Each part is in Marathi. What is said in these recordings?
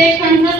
对。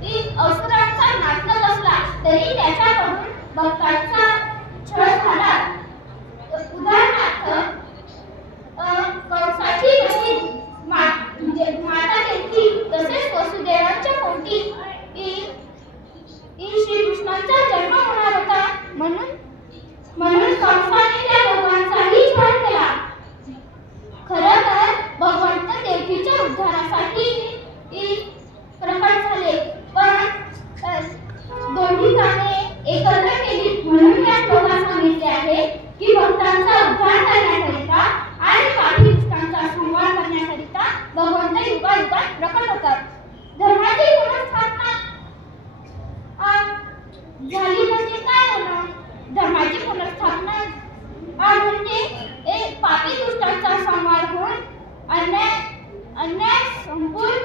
अवसरांचा नाटक असला तरी त्याच्याकडून भक्तांचा छळ झाला. आहे की भक्तांचा उद्धार करण्याकरिता आणि पाठीपुष्टांचा संवाद करण्याकरिता भगवंत युगायुगात प्रकट होतात. धर्माची पुनर्स्थापना झाली म्हणजे काय होणार? धर्माची पुनर्स्थापना म्हणजे एक पापी दुष्टांचा संवाद होऊन अन्याय अन्याय संपूर्ण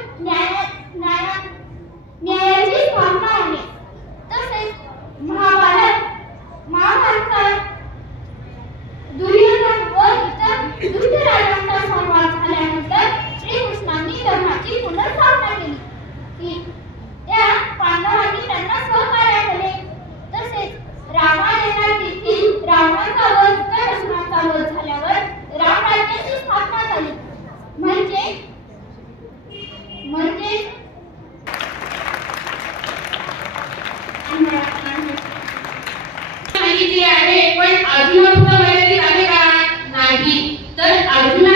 I do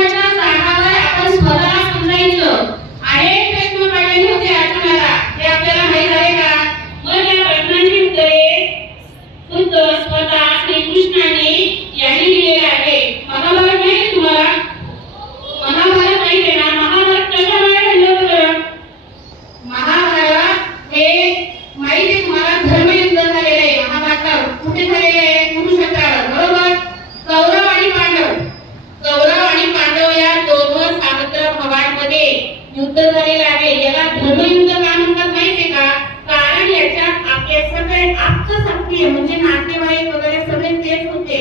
पाहुणे म्हणजे नातेवाईक वगैरे सगळे तेच होते.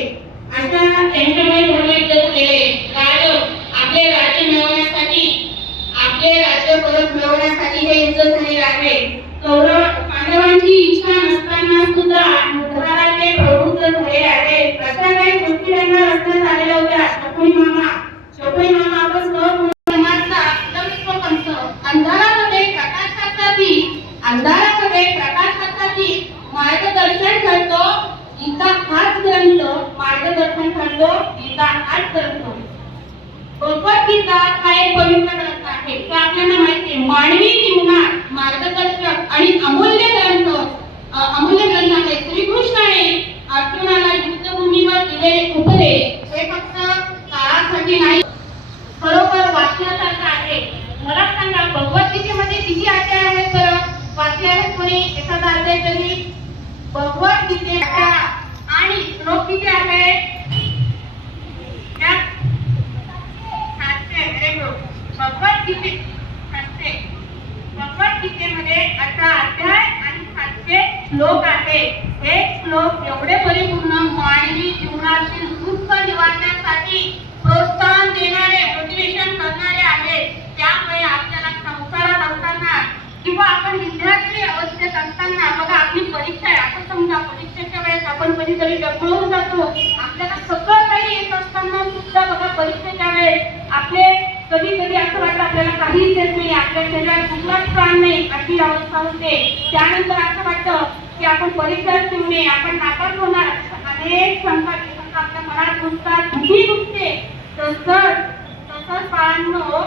अशा त्यांच्यामुळे धोरणे केले कारण आपले राज्य मिळवण्यासाठी आपले राज्य परत मिळवण्यासाठी हे युद्ध झाले आहे कौरव पांडवांची इच्छा नसताना सुद्धा युद्धाला प्रवृत्त झाले आहे अशा काही गोष्टी त्यांना रचना झालेल्या होत्या. शकुनी मामा शकुनी मामा आपण सहज अंधारामध्ये कटाक्षाचा अंधारा दर्शन खंड गीता हाच ग्रंथ मार्गदर्शन करतो गीता हाच ग्रंथ भगवद्गीता हा एक पवित्र ग्रंथ आहे. तो आपल्याला माहिती आहे मानवी जीवनात मार्गदर्शक आणि अमूल्य ग्रंथ अमूल्य ग्रंथ आहे. श्रीकृष्णाने अर्जुनाला युद्धभूमीवर दिलेले उपदेश. हे फक्त काळासाठी नाही खरोखर वाचण्यासारखं आहे. मला सांगा भगवद्गीतेमध्ये किती अध्याय आहेत तर वाचल्याने कोणी एखादा अध्याय तरी भगवद्गीतेच्या आणि श्लोक किती आहेत त्यात सातशे very good. भगवद्गीते सातशे. भगवद्गीतेमध्ये अठरा अध्याय आणि सातशे श्लोक आहे. हे श्लोक एवढे परिपूर्ण मानवी जीवनातील दुःख निवारण्यासाठी प्रोत्साहन देणारे मोटिवेशन करणारे आहेत. त्यामुळे आपल्याला संसारात असताना किंवा आपण विद्यार्थी अवस्थेत असताना बघा आपली परीक्षा आहे आता समजा परीक्षेच्या वेळेस आपण कधीतरी जातो. आपल्याला सगळं काही येत असताना सुद्धा बघा परीक्षेच्या वेळेस आपले कधी कधी असं वाटतं आपल्याला काहीच येत नाही. आपल्या शरीरात कुठलाच प्राण नाही. अशी अवस्था होते. त्यानंतर असं वाटतं की आपण परीक्षा देऊ नये आपण नापास होणार. अनेक शंका आपल्या मनात घुसतात. भीती घुसते. तसंच तसंच बाळांनो